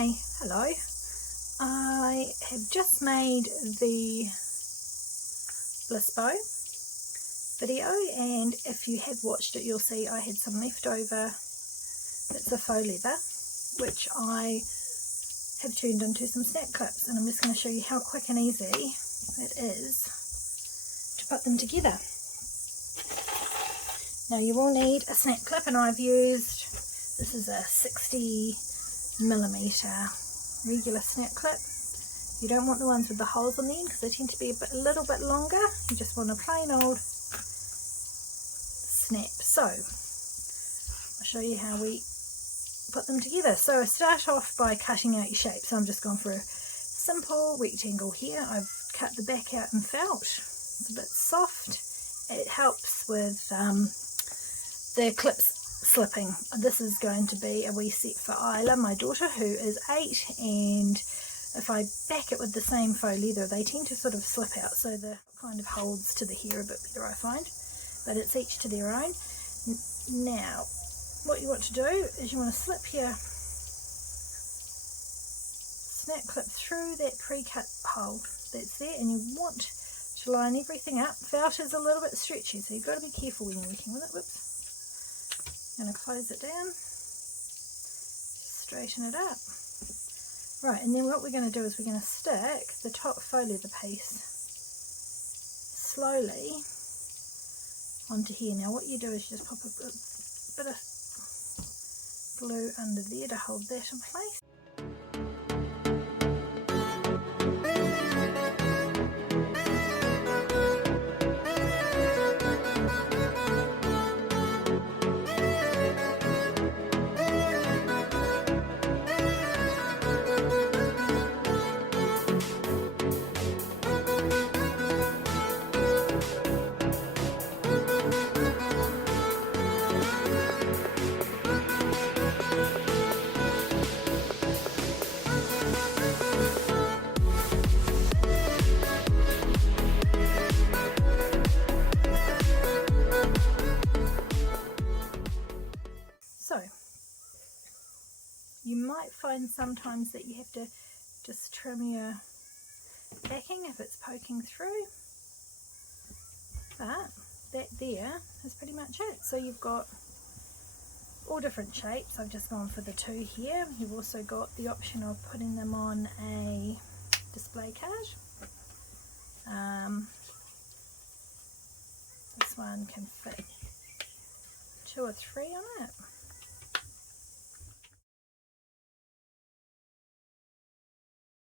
Hey, hello. I have just made the bliss bow video, and if you have watched it you'll see I had some leftover bits of faux leather which I have turned into some snap clips, and I'm just going to show you how quick and easy it is to put them together. Now you will need a snap clip, and I've used, this is a 60mm regular snap clip. You don't want the ones with the holes on the end because they tend to be a little bit longer. You just want a plain old snap. So I'll show you how we put them together. So I start off by cutting out your shape. So I'm just going for a simple rectangle here. I've cut the back out in felt. It's a bit soft. It helps with the clips slipping. This is going to be a wee set for Isla, my daughter, who is 8, and if I back it with the same faux leather they tend to sort of slip out, so the kind of holds to the hair a bit better, I find, but it's each to their own. Now what you want to do is you want to slip your snap clip through that pre-cut hole that's there, and you want to line everything up. Felt is a little bit stretchy, so you've got to be careful when you're working with it. Whoops. I'm going to close it down, straighten it up. Right, and then what we're going to do is we're going to stick the top faux leather piece slowly onto here. Now what you do is you just pop a bit of glue under there to hold that in place. So you might find sometimes that you have to just trim your backing if it's poking through, but that there is pretty much it. So you've got all different shapes. I've just gone for the 2 here. You've also got the option of putting them on a display card. This one can fit 2 or 3 on it.